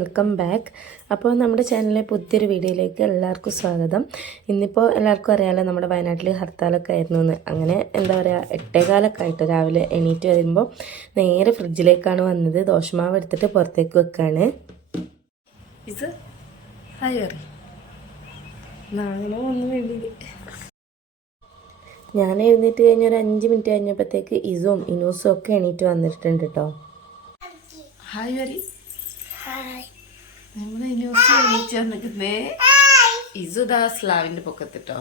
Welcome back. അപ്പോൾ നമ്മുടെ ചാനലിലെ പുതിയൊരു വീഡിയോയിലേക്ക് എല്ലാവർക്കും സ്വാഗതം. ഇന്നിപ്പോൾ എല്ലാവർക്കും അറിയാമല്ലോ നമ്മുടെ വയനാട്ടിൽ ഹർത്താലൊക്കെ ആയിരുന്നു എന്ന് അങ്ങനെ എന്താ പറയുക എട്ടേകാലൊക്കെ ആയിട്ട് രാവിലെ എണീറ്റ് വരുമ്പോൾ നേരെ ഫ്രിഡ്ജിലേക്കാണ് വന്നത്. ദോശമാവ് എടുത്തിട്ട് പുറത്തേക്ക് വെക്കാണ്. ഇത് ഹായ് പറ നാളെ ഒന്നും വേണ്ടി ഞാൻ എഴുന്നേറ്റ് കഴിഞ്ഞ ഒരു അഞ്ച് മിനിറ്റ് കഴിഞ്ഞപ്പോഴത്തേക്ക് ഇസും ഇനൂസും ഒക്കെ എണീറ്റ് വന്നിട്ടുണ്ട് കേട്ടോ ഹായ് വരി നമ്മൾ ഇനി എണീറ്റ് വന്നിട്ടുണ്ടേ ഇസു ദാ സ്ലാവിന്റെ പൊക്കത്തിട്ടോ.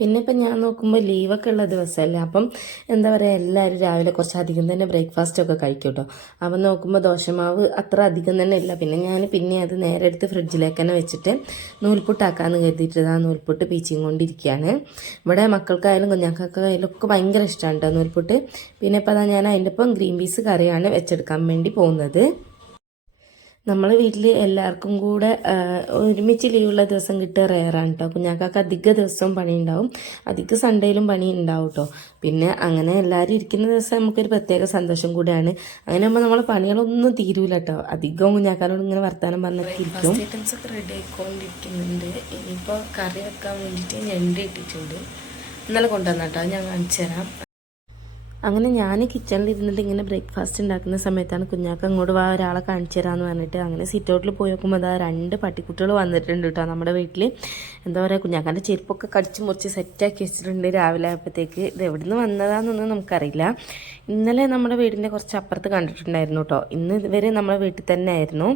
പിന്നെ ഇപ്പം ഞാൻ നോക്കുമ്പോൾ ലീവൊക്കെ ഉള്ള ദിവസമല്ലേ അപ്പം എന്താ പറയുക എല്ലാവരും രാവിലെ കുറച്ച് അധികം തന്നെ ബ്രേക്ക്ഫാസ്റ്റ് ഒക്കെ കഴിക്കും കേട്ടോ അപ്പം നോക്കുമ്പോൾ ദോശമാവ് അത്ര അധികം തന്നെ ഇല്ല. പിന്നെ ഞാൻ പിന്നെ അത് നേരെ എടുത്ത് ഫ്രിഡ്ജിലേക്ക് തന്നെ വെച്ചിട്ട് നൂൽപുട്ടാക്കാന്ന് കരുതിയിട്ട് ആ നൂൽപുട്ട് പീച്ചിങ് കൊണ്ടിരിക്കുകയാണ് ഇവിടെ മക്കൾക്കായാലും കുഞ്ഞാക്കായാലും ഒക്കെ ഭയങ്കര ഇഷ്ടമാണ് കേട്ടോ നൂൽപുട്ട്. പിന്നെ ഇപ്പോൾ അതാ ഞാൻ അതിന്റെ ഒപ്പം ഗ്രീൻ പീസ് കറിയാണ് വെച്ചെടുക്കാൻ വേണ്ടി പോകുന്നത്. നമ്മളെ വീട്ടിൽ എല്ലാവർക്കും കൂടെ ഒരുമിച്ച് ലീവുള്ള ദിവസം കിട്ടുക റെയറാണ് കേട്ടോ കുഞ്ഞാക്കാക്ക് അധിക ദിവസവും പണി ഉണ്ടാവും അധിക സൺഡേയിലും പണി ഉണ്ടാവും കേട്ടോ പിന്നെ അങ്ങനെ എല്ലാവരും ഇരിക്കുന്ന ദിവസം നമുക്കൊരു പ്രത്യേക സന്തോഷം കൂടിയാണ്. അങ്ങനെ ആകുമ്പോൾ നമ്മളെ പണികളൊന്നും തീരൂല കേട്ടോ അധികവും കുഞ്ഞാക്കാനോട് ഇങ്ങനെ ഐറ്റംസ് ഒക്കെ റെഡി ആയിക്കൊണ്ടിരിക്കുന്നുണ്ട്. ഇനിയിപ്പോൾ കറി വെക്കാൻ വേണ്ടിയിട്ട് ഞണ്ട് ഇട്ടിട്ടുണ്ട്. ഇന്നലെ കൊണ്ടുവന്നാട്ടോ. ഞാൻ കാണിച്ചു തരാം അങ്ങനെ ഞാൻ കിച്ചണിൽ ഇരുന്നിട്ട് ഇങ്ങനെ ബ്രേക്ക്ഫാസ്റ്റ് ഉണ്ടാക്കുന്ന സമയത്താണ് കുഞ്ഞാക്ക അങ്ങോട്ട് വാ ഒരാളെ കാണിച്ചു തരാമെന്ന് പറഞ്ഞിട്ട് അങ്ങനെ സിറ്റ് ഔട്ടിൽ പോയി നോക്കുമ്പോൾ അതാ രണ്ട് പട്ടിക്കുട്ടികൾ വന്നിട്ടുണ്ട് കേട്ടോ നമ്മുടെ വീട്ടിൽ എന്താ പറയുക കുഞ്ഞാക്കാന്റെ ചെരുപ്പൊക്കെ കടിച്ച് മുറിച്ച് സെറ്റാക്കി വെച്ചിട്ടുണ്ട് രാവിലെ ആയപ്പോഴത്തേക്ക് ഇത് എവിടെ നിന്ന് വന്നതാണെന്നൊന്നും നമുക്കറിയില്ല. ഇന്നലെ നമ്മുടെ വീടിന്റെ കുറച്ച് അപ്പുറത്ത് കണ്ടിട്ടുണ്ടായിരുന്നു കേട്ടോ ഇന്ന് ഇവരെ നമ്മുടെ വീട്ടിൽ തന്നെ ആയിരുന്നു.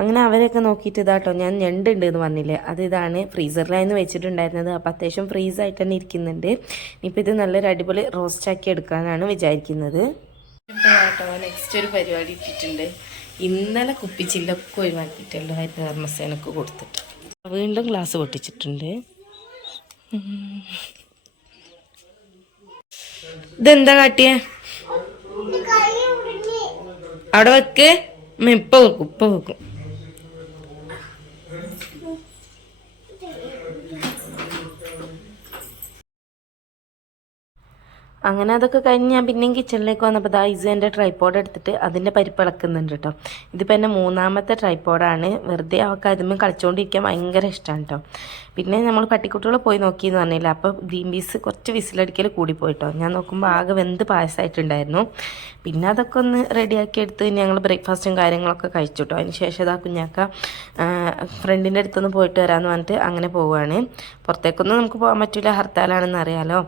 അങ്ങനെ അവരൊക്കെ നോക്കിയിട്ട് ഇതാട്ടോ ഞാൻ ഞണ്ടുണ്ട് എന്ന് പറഞ്ഞില്ലേ? അത് ഇതാണ് ഫ്രീസറിലായിരുന്നു വെച്ചിട്ടുണ്ടായിരുന്നത്. അപ്പോൾ അത്യാവശ്യം ഫ്രീസായിട്ട് തന്നെ ഇരിക്കുന്നുണ്ട്. ഇനിയിപ്പോൾ ഇത് നല്ലൊരു അടിപൊളി റോസ്റ്റാക്കി എടുക്കാനാണ് വിചാരിക്കുന്നത്. കേട്ടോ നെക്സ്റ്റ് ഒരു പരിപാടി ഇട്ടിട്ടുണ്ട്. ഇന്നലെ കുപ്പിച്ചില്ലൊക്കെ ഒഴിവാക്കിയിട്ടുള്ള ധർമ്മസേനക്ക് കൊടുത്തിട്ട്. വീണ്ടും ഗ്ലാസ് പൊട്ടിച്ചിട്ടുണ്ട്. ഇതെന്താ കാട്ടിയ? അവിടെ വെക്ക്. ഇപ്പൊ വെക്കും ഇപ്പൊ വെക്കും. അങ്ങനെ അതൊക്കെ കഴിഞ്ഞ് ഞാൻ പിന്നെയും കിച്ചണിലേക്ക് വന്നപ്പോൾ ദാ എന്റെ ട്രൈപ്പോഡ് എടുത്തിട്ട് അതിന്റെ പരിപ്പ് ഇളക്കുന്നുണ്ട് കേട്ടോ ഇതിപ്പോൾ എന്റെ മൂന്നാമത്തെ ട്രൈപ്പോഡാണ് വെറുതെ അവൾക്ക് അതിന്മേൽ കളിച്ചുകൊണ്ടിരിക്കാൻ ഭയങ്കര ഇഷ്ടമാണ് കേട്ടോ പിന്നെ നമ്മൾ പട്ടിക്കുട്ടികളെ പോയി നോക്കിയെന്ന് പറഞ്ഞില്ല അപ്പോൾ ഗ്രീൻ പീസ് കുറച്ച് വിസിലടിക്കൽ കൂടിപ്പോയിട്ടോ. ഞാൻ നോക്കുമ്പോൾ ആകെ വെന്ത് പായസമായിട്ടുണ്ടായിരുന്നു പിന്നെ അതൊക്കെ ഒന്ന് റെഡിയാക്കി എടുത്ത് ഞങ്ങൾ ബ്രേക്ക്ഫാസ്റ്റും കാര്യങ്ങളൊക്കെ കഴിച്ചു കേട്ടോ അതിന് ശേഷം ഇതാ കുഞ്ഞാക്ക ഫ്രണ്ടിന്റെ അടുത്തൊന്ന് പോയിട്ട് വരാമെന്ന് പറഞ്ഞിട്ട് അങ്ങനെ പോവുകയാണ് പുറത്തേക്കൊന്നും നമുക്ക് പോകാൻ പറ്റില്ല ഹർത്താലാണെന്ന് അറിയാലോ.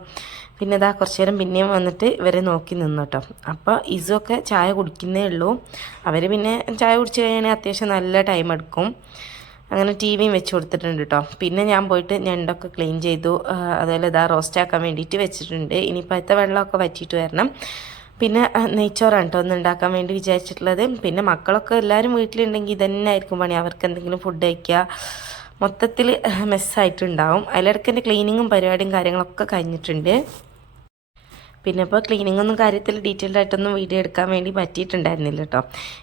പിന്നെ ഇതാ കുറച്ച് നേരം പിന്നെയും വന്നിട്ട് ഇവരെ നോക്കി നിന്നു കേട്ടോ അപ്പോൾ ഇസുമൊക്കെ ചായ കുടിക്കുന്നേ ഉള്ളൂ. അവർ പിന്നെ ചായ കുടിച്ച് കഴിഞ്ഞാൽ അത്യാവശ്യം നല്ല ടൈം എടുക്കും. അങ്ങനെ ടി വിയും വെച്ച് കൊടുത്തിട്ടുണ്ട് കേട്ടോ പിന്നെ ഞാൻ പോയിട്ട് ഞണ്ടൊക്കെ ക്ലീൻ ചെയ്തു. അതുപോലെ ഇതാ റോസ്റ്റ് ആക്കാൻ വേണ്ടിയിട്ട് വെച്ചിട്ടുണ്ട്. ഇനിയിപ്പോൾ അടുത്ത വെള്ളമൊക്കെ വറ്റിയിട്ട് വരണം. പിന്നെ നെയ്ച്ചോറാണ് കേട്ടോ ഒന്ന് ഉണ്ടാക്കാൻ വേണ്ടി വിചാരിച്ചിട്ടുള്ളത്. പിന്നെ മക്കളൊക്കെ എല്ലാവരും വീട്ടിലുണ്ടെങ്കിൽ ഇതന്നെ ആയിരിക്കും പണി. അവർക്ക് എന്തെങ്കിലും ഫുഡ് കഴിക്കുക മൊത്തത്തിൽ മെസ്സായിട്ടുണ്ടാവും അതിലിടയ്ക്ക് എന്റെ ക്ലീനിങ്ങും പരിപാടിയും കാര്യങ്ങളൊക്കെ കഴിഞ്ഞിട്ടുണ്ട്. പിന്നെ ഇപ്പോൾ ക്ലീനിങ് ഒന്നും കാര്യത്തിൽ ഡീറ്റെയിൽഡ് ആയിട്ടൊന്നും വീഡിയോ എടുക്കാൻ വേണ്ടി പറ്റിയിട്ടുണ്ടായിരുന്നില്ല കേട്ടോ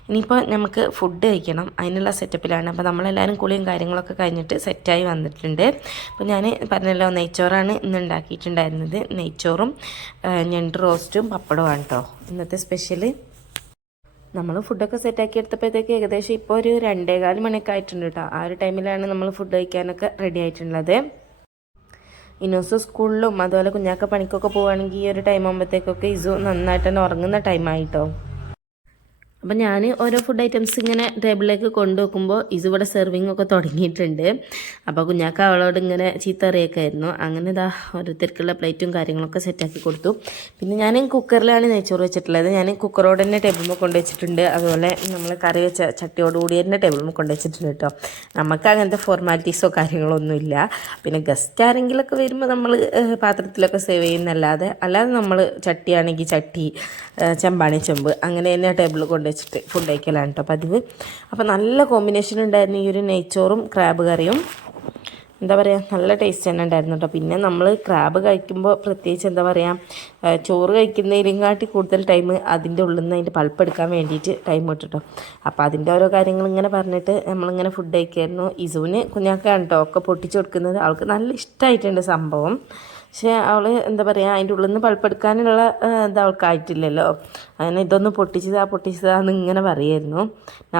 ഇനിയിപ്പോൾ നമുക്ക് ഫുഡ് കഴിക്കണം അതിനുള്ള സെറ്റപ്പിലാണ് അപ്പോൾ നമ്മളെല്ലാവരും കുളിയും കാര്യങ്ങളൊക്കെ കഴിഞ്ഞിട്ട് സെറ്റായി വന്നിട്ടുണ്ട്. അപ്പോൾ ഞാൻ പറഞ്ഞല്ലോ നെയ്ച്ചോറാണ് ഇന്ന് ഉണ്ടാക്കിയിട്ടുണ്ടായിരുന്നത്. നെയ്ച്ചോറും ഞണ്ട് റോസ്റ്റും പപ്പടവുമാണ് കേട്ടോ ഇന്നത്തെ സ്പെഷ്യൽ നമ്മൾ ഫുഡൊക്കെ സെറ്റാക്കി എടുത്തപ്പോഴത്തേക്ക് ഏകദേശം ഇപ്പോൾ ഒരു രണ്ടേകാൽ മണിയൊക്കെ ആയിട്ടുണ്ട് കേട്ടോ ആ ഒരു ടൈമിലാണ് നമ്മൾ ഫുഡ് കഴിക്കാനൊക്കെ റെഡി ആയിട്ടുള്ളത്. ഇനോസ് സ്കൂളിലും അതുപോലെ കുഞ്ഞാക്ക പണിക്കൊക്കെ പോവുകയാണെങ്കിൽ ഈ ഒരു ടൈം ആകുമ്പോഴത്തേക്കൊക്കെ ഇസു നന്നായിട്ട് തന്നെ ഉറങ്ങുന്ന ടൈമായിട്ടോ അപ്പം ഞാൻ ഓരോ ഫുഡ് ഐറ്റംസ് ഇങ്ങനെ ടേബിളിലേക്ക് കൊണ്ടുവെക്കുമ്പോൾ ഇതിവിടെ സെർവിങ് ഒക്കെ തുടങ്ങിയിട്ടുണ്ട്. അപ്പോൾ കുഞ്ഞാക്ക അവളോട് ഇങ്ങനെ ചീത്ത അറിയൊക്കെ ആയിരുന്നു അങ്ങനെ ഇതാ ഓരോരുത്തർക്കുള്ള പ്ലേറ്റും കാര്യങ്ങളൊക്കെ സെറ്റാക്കി കൊടുത്തു. പിന്നെ ഞാൻ കുക്കറിലാണ് നെയ്ച്ചോറ് വെച്ചിട്ടുള്ളത്. ഞാൻ കുക്കറോട് തന്നെ ടേബിളിൽ കൊണ്ടു വെച്ചിട്ടുണ്ട്. അതുപോലെ നമ്മൾ കറി വെച്ച ചട്ടിയോടുകൂടി തന്നെ ടേബിളിൽ കൊണ്ടു വെച്ചിട്ടുണ്ട് കേട്ടോ നമുക്ക് അങ്ങനത്തെ ഫോർമാലിറ്റീസോ കാര്യങ്ങളോ ഒന്നുമില്ല പിന്നെ ഗസ്റ്റ് ആരെങ്കിലുമൊക്കെ വരുമ്പോൾ നമ്മൾ പാത്രത്തിലൊക്കെ സേവ് ചെയ്യുന്നല്ലാതെ അല്ലാതെ നമ്മൾ ചട്ടിയാണെങ്കിൽ ചട്ടി ചെമ്പാണി ചെമ്പ് അങ്ങനെ തന്നെ ടേബിളിൽ കൊണ്ട് വെച്ചിട്ട് ഫുഡ് കഴിക്കലാണ് കേട്ടോ പതിവ്. അപ്പോൾ നല്ല കോമ്പിനേഷൻ ഉണ്ടായിരുന്നു ഈ ഒരു നെയ്ച്ചോറും ക്രാബ് കറിയും. എന്താ പറയുക നല്ല ടേസ്റ്റ് തന്നെ ഉണ്ടായിരുന്നു കേട്ടോ പിന്നെ നമ്മൾ ക്രാബ് കഴിക്കുമ്പോൾ പ്രത്യേകിച്ച് എന്താ പറയുക ചോറ് കഴിക്കുന്നതിലും കാട്ടി കൂടുതൽ ടൈം അതിന്റെ ഉള്ളിൽ നിന്ന് അതിന്റെ പൾപ്പ് എടുക്കാൻ വേണ്ടിയിട്ട് ടൈം കിട്ടും അപ്പോൾ അതിന്റെ ഓരോ കാര്യങ്ങൾ ഇങ്ങനെ പറഞ്ഞിട്ട് നമ്മളിങ്ങനെ ഫുഡ് കഴിക്കായിരുന്നു. ഇസുവിന് കുഞ്ഞാക്കാണ് കേട്ടോ ഒക്കെ പൊട്ടിച്ചു കൊടുക്കുന്നത്. അവൾക്ക് നല്ല ഇഷ്ടമായിട്ടുണ്ട് സംഭവം. പക്ഷേ അവൾ എന്താ പറയുക അതിന്റെ ഉള്ളിൽ നിന്ന് പൾപ്പെടുക്കാനുള്ള ഇത് അവൾക്കായിട്ടില്ലല്ലോ. അങ്ങനെ ഇതൊന്ന് പൊട്ടിച്ചതാ പൊട്ടിച്ചതാന്ന് ഇങ്ങനെ പറയായിരുന്നു.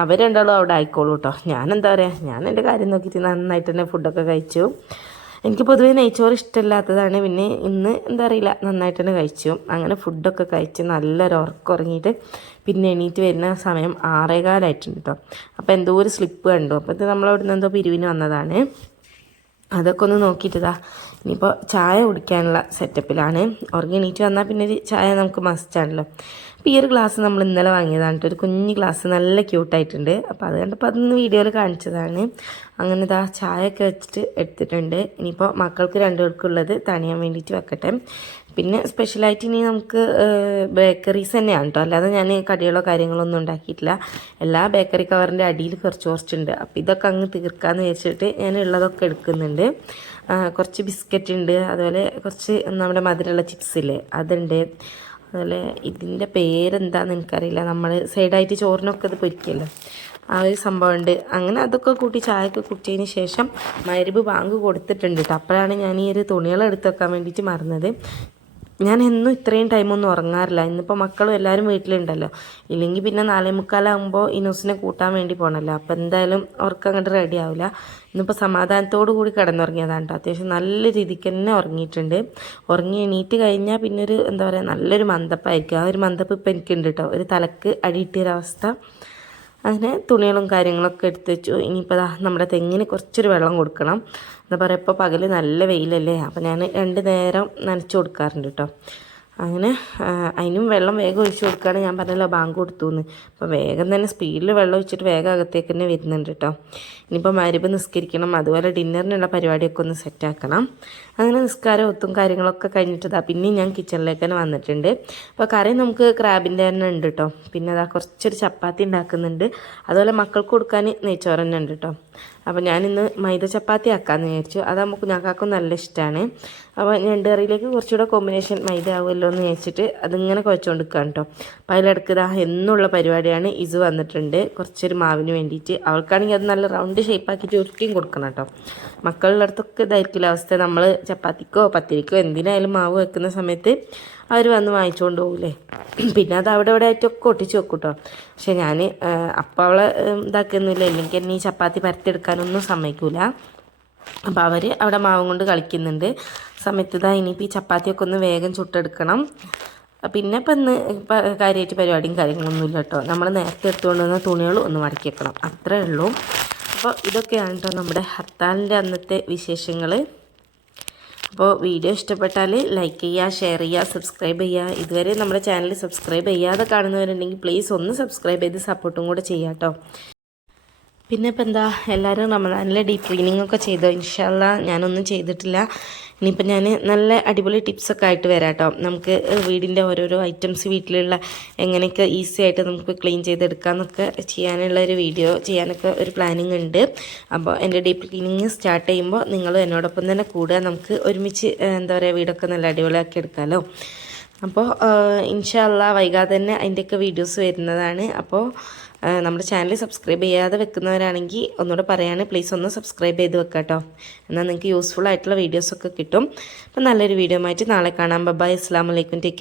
അവർ രണ്ടാളും അവിടെ ആയിക്കോളൂ കേട്ടോ ഞാൻ എന്താ പറയുക ഞാൻ എന്റെ കാര്യം നോക്കിയിട്ട് നന്നായിട്ട് തന്നെ ഫുഡൊക്കെ കഴിച്ചു. എനിക്ക് പൊതുവേ നെയ്ച്ചോറ് ഇഷ്ടമില്ലാത്തതാണ്. പിന്നെ ഇന്ന് എന്താ അറിയില്ല നന്നായിട്ട് തന്നെ കഴിച്ചു. അങ്ങനെ ഫുഡൊക്കെ കഴിച്ച് നല്ലൊരു ഉറക്കം ഉറങ്ങിയിട്ട് പിന്നെ എണീറ്റ് വരുന്ന സമയം ആറേകാലായിട്ടുണ്ട് കേട്ടോ അപ്പോൾ എന്തോ ഒരു സ്ലിപ്പ് കണ്ടു. അപ്പോൾ ഇത് നമ്മളവിടുന്ന് എന്തോ പിരിവിന് വന്നതാണ്. അതൊക്കെ ഒന്ന് നോക്കിയിട്ടതാ ഇനിയിപ്പോൾ ചായ കുടിക്കാനുള്ള സെറ്റപ്പിലാണ് ഉറങ്ങി എണീറ്റ് വന്നാൽ പിന്നെ ഒരു ചായ നമുക്ക് മസ്റ്റാണല്ലോ അപ്പോൾ ഈ ഒരു ഗ്ലാസ് നമ്മൾ ഇന്നലെ വാങ്ങിയതാണ് ഒരു കുഞ്ഞു ഗ്ലാസ് നല്ല ക്യൂട്ടായിട്ടുണ്ട് അപ്പോൾ അത് കണ്ടപ്പോൾ അതൊന്ന് വീഡിയോയിൽ കാണിച്ചതാണ്. അങ്ങനെ ഇതാ ചായയൊക്കെ വെച്ചിട്ട് എടുത്തിട്ടുണ്ട്. ഇനിയിപ്പോൾ മക്കൾക്ക് രണ്ടുപേർക്കുള്ളത് തണിയാൻ വേണ്ടിയിട്ട് വെക്കട്ടെ. പിന്നെ സ്പെഷ്യലായിട്ട് ഇനി നമുക്ക് ബേക്കറീസ് തന്നെയാണ് കേട്ടോ. അല്ലാതെ ഞാൻ കടികളോ കാര്യങ്ങളോ ഒന്നും ഉണ്ടാക്കിയിട്ടില്ല. എല്ലാ ബേക്കറി കവറിന്റെ അടിയിൽ കുറച്ച് കുറച്ചുണ്ട്. അപ്പോൾ ഇതൊക്കെ അങ്ങ് തീർക്കാമെന്ന് വെച്ചിട്ട് ഞാൻ ഉള്ളതൊക്കെ എടുക്കുന്നുണ്ട്. കുറച്ച് ബിസ്ക്കറ്റ് ഉണ്ട്. അതുപോലെ കുറച്ച് നമ്മുടെ മധുരമുള്ള ചിപ്സ് ഇല്ലേ അതുണ്ട്. അതുപോലെ ഇതിന്റെ പേരെന്താണെന്ന് എനിക്കറിയില്ല. നമ്മൾ സൈഡായിട്ട് ചോറിനൊക്കെ ഇത് പൊരിക്കുമല്ലോ ആ ഒരു സംഭവമുണ്ട്. അങ്ങനെ അതൊക്കെ കൂട്ടി ചായയൊക്കെ കുട്ടിയതിന് ശേഷം മരുവ് ബാങ്ക് കൊടുത്തിട്ടുണ്ട് അപ്പോഴാണ് ഞാൻ ഈ ഒരു തുണികൾ എടുത്തു വെക്കാൻ വേണ്ടിയിട്ട് മറന്നത്. ഞാൻ എന്നും ഇത്രയും ടൈമൊന്നും ഉറങ്ങാറില്ല. ഇന്നിപ്പോൾ മക്കളും എല്ലാവരും വീട്ടിലുണ്ടല്ലോ. ഇല്ലെങ്കിൽ പിന്നെ നാലേ മുക്കാലാകുമ്പോൾ ഇനൂസിനെ കൂട്ടാൻ വേണ്ടി പോകണമല്ലോ അപ്പോൾ എന്തായാലും അവർക്ക് അങ്ങോട്ട് റെഡി ആവില്ല ഇന്നിപ്പോൾ സമാധാനത്തോടു കൂടി കിടന്നുറങ്ങിയതാണ് കേട്ടോ അത്യാവശ്യം നല്ല രീതിക്ക് തന്നെ ഉറങ്ങിയിട്ടുണ്ട്. ഉറങ്ങി എണീറ്റ് കഴിഞ്ഞാൽ പിന്നെ ഒരു എന്താ പറയുക നല്ലൊരു മന്ദപ്പായിരിക്കും. ആ ഒരു മന്ദപ്പ് ഇപ്പോൾ എനിക്കുണ്ട് കേട്ടോ ഒരു തലക്ക് അടിയിട്ടൊരവസ്ഥ. അങ്ങനെ തുണികളും കാര്യങ്ങളൊക്കെ എടുത്ത് വെച്ചു. ഇനിയിപ്പോൾ നമ്മുടെ തെങ്ങിന് കുറച്ചൊരു വെള്ളം കൊടുക്കണം. എന്താ പറയുക ഇപ്പോൾ പകൽ നല്ല വെയിലല്ലേ? അപ്പോൾ ഞാൻ രണ്ട് നേരം നനച്ച് കൊടുക്കാറുണ്ട് കേട്ടോ അങ്ങനെ അതിനും വെള്ളം വേഗം ഒഴിച്ചു കൊടുക്കുകയാണ് ഞാൻ പറഞ്ഞല്ലോ ബാങ്ക് കൊടുത്തു എന്ന് അപ്പോൾ വേഗം തന്നെ സ്പീഡിൽ വെള്ളം ഒഴിച്ചിട്ട് വേഗം അകത്തേക്ക് തന്നെ വരുന്നുണ്ട് കേട്ടോ. ഇനിയിപ്പോൾ മരുപ് നിസ്കരിക്കണം അതുപോലെ ഡിന്നറിനുള്ള പരിപാടിയൊക്കെ ഒന്ന് സെറ്റാക്കണം അങ്ങനെ നിസ്കാരം ഒത്തും കാര്യങ്ങളൊക്കെ കഴിഞ്ഞിട്ട് പിന്നെ ഞാൻ കിച്ചണിലേക്ക് തന്നെ വന്നിട്ടുണ്ട്. അപ്പോൾ കറി നമുക്ക് ക്രാബിന്റെ തന്നെ ഉണ്ട് കേട്ടോ. പിന്നെ അതാ കുറച്ചൊരു ചപ്പാത്തി ഉണ്ടാക്കുന്നുണ്ട്. അതുപോലെ മക്കൾക്ക് കൊടുക്കാൻ നെയ്ച്ചോറ് തന്നെ ഉണ്ട് കേട്ടോ. അപ്പോൾ ഞാനിന്ന് മൈദ ചപ്പാത്തി ആക്കാമെന്ന് വിചാരിച്ചു. അത് നമുക്ക് ഞങ്ങൾക്കും നല്ല ഇഷ്ടമാണ് അപ്പോൾ ഞണ്ട് കറിയിലേക്ക് കുറച്ചുകൂടെ കോമ്പിനേഷൻ മൈദ ആവുമല്ലോ എന്ന് വിചാരിച്ചിട്ട് അതിങ്ങനെ കുഴച്ചുകൊണ്ട് കേട്ടോ അപ്പോൾ ഇതാ എന്നുള്ള പരിപാടിയാണ് ഇസ് വന്നിട്ടുണ്ട്. കുറച്ചൊരു മാവിന് വേണ്ടിയിട്ട്. അവൾക്കാണെങ്കിൽ അത് നല്ല റൗണ്ട് ഷേപ്പാക്കിയിട്ട് ഉരുട്ടിയും കൊടുക്കണം കേട്ടോ മക്കളുടെ അടുത്തൊക്കെ ഇതായിരിക്കില്ല അവസ്ഥ. നമ്മൾ ചപ്പാത്തിക്കോ പത്തിരിക്കോ എന്തിനായാലും മാവ് വെക്കുന്ന സമയത്ത് അവർ വന്ന് വാങ്ങിച്ചുകൊണ്ട് പോകില്ലേ പിന്നെ അത് അവിടെ ഇവിടെ ആയിട്ടൊക്കെ ഒട്ടിച്ച് വെക്കും കേട്ടോ പക്ഷെ ഞാൻ അപ്പം അവളെ ഇതാക്കുന്നില്ല. ഇല്ലെങ്കിൽ എന്നെ ഈ ചപ്പാത്തി പരത്തിയെടുക്കാനൊന്നും സമ്മതിക്കൂല. അപ്പോൾ അവർ അവിടെ മാവും കൊണ്ട് കളിക്കുന്നുണ്ട്. സമയത്ത് ഇതാ ഇനിയിപ്പോൾ ഈ ചപ്പാത്തിയൊക്കെ ഒന്ന് വേഗം ചുട്ടെടുക്കണം. പിന്നെ ഇപ്പം ഇന്ന് കാര്യമായിട്ട് പരിപാടിയും കാര്യങ്ങളൊന്നുമില്ല കേട്ടോ. നമ്മൾ നേരത്തെ എടുത്തുകൊണ്ട് വന്ന തുണികൾ ഒന്ന് മടക്കി വെക്കണം. അത്രേ ഉള്ളൂ. അപ്പോൾ ഇതൊക്കെയാണ് കേട്ടോ നമ്മുടെ ഹർത്താലിന്റെ അന്നത്തെ വിശേഷങ്ങൾ അപ്പോൾ വീഡിയോ ഇഷ്ടപ്പെട്ടാൽ ലൈക്ക് ചെയ്യുക ഷെയർ ചെയ്യുക സബ്സ്ക്രൈബ് ചെയ്യുക. ഇതുവരെ നമ്മുടെ ചാനൽ സബ്സ്ക്രൈബ് ചെയ്യാതെ കാണുന്നവരുണ്ടെങ്കിൽ പ്ലീസ് ഒന്ന് സബ്സ്ക്രൈബ് ചെയ്ത് സപ്പോർട്ടും കൂടെ ചെയ്യാം കേട്ടോ. പിന്നെ ഇപ്പം എന്താ എല്ലാവരും റമദാനിലെ ഡീപ് ക്ലീനിങ് ഒക്കെ ചെയ്തോ? ഇൻഷാല്ല ഞാനൊന്നും ചെയ്തിട്ടില്ല. ഇനിയിപ്പോൾ ഞാൻ നല്ല അടിപൊളി ടിപ്സൊക്കെ ആയിട്ട് വരാം കേട്ടോ നമുക്ക് വീടിന്റെ ഓരോരോ ഐറ്റംസ് വീട്ടിലുള്ള എങ്ങനെയൊക്കെ ഈസി ആയിട്ട് നമുക്ക് ക്ലീൻ ചെയ്തെടുക്കാമെന്നൊക്കെ ചെയ്യാനുള്ള ഒരു വീഡിയോ ചെയ്യാനൊക്കെ ഒരു പ്ലാനിങ് ഉണ്ട്. അപ്പോൾ എന്റെ ഡീപ്പ് ക്ലീനിങ് സ്റ്റാർട്ട് ചെയ്യുമ്പോൾ നിങ്ങൾ എന്നോടൊപ്പം തന്നെ കൂടുക നമുക്ക് ഒരുമിച്ച് എന്താ പറയുക വീടൊക്കെ നല്ല അടിപൊളിയാക്കി എടുക്കാമല്ലോ അപ്പോൾ ഇൻഷാല്ല വൈകാതെ തന്നെ അതിന്റെയൊക്കെ വീഡിയോസ് വരുന്നതാണ്. അപ്പോൾ നമ്മുടെ ചാനൽ സബ്സ്ക്രൈബ് ചെയ്യാതെ വെക്കുന്നവരാണെങ്കിൽ ഒന്നുകൂടെ പറയാണ് പ്ലീസ് ഒന്ന് സബ്സ്ക്രൈബ് ചെയ്ത് വെക്കാം കേട്ടോ. എന്നാൽ നിങ്ങൾക്ക് യൂസ്ഫുൾ ആയിട്ടുള്ള വീഡിയോസൊക്കെ കിട്ടും. അപ്പം നല്ലൊരു വീഡിയോ ആയിട്ട് നാളെ കാണാം. ബബായ് അസ്സാം വലൈക്കും ടേക്ക്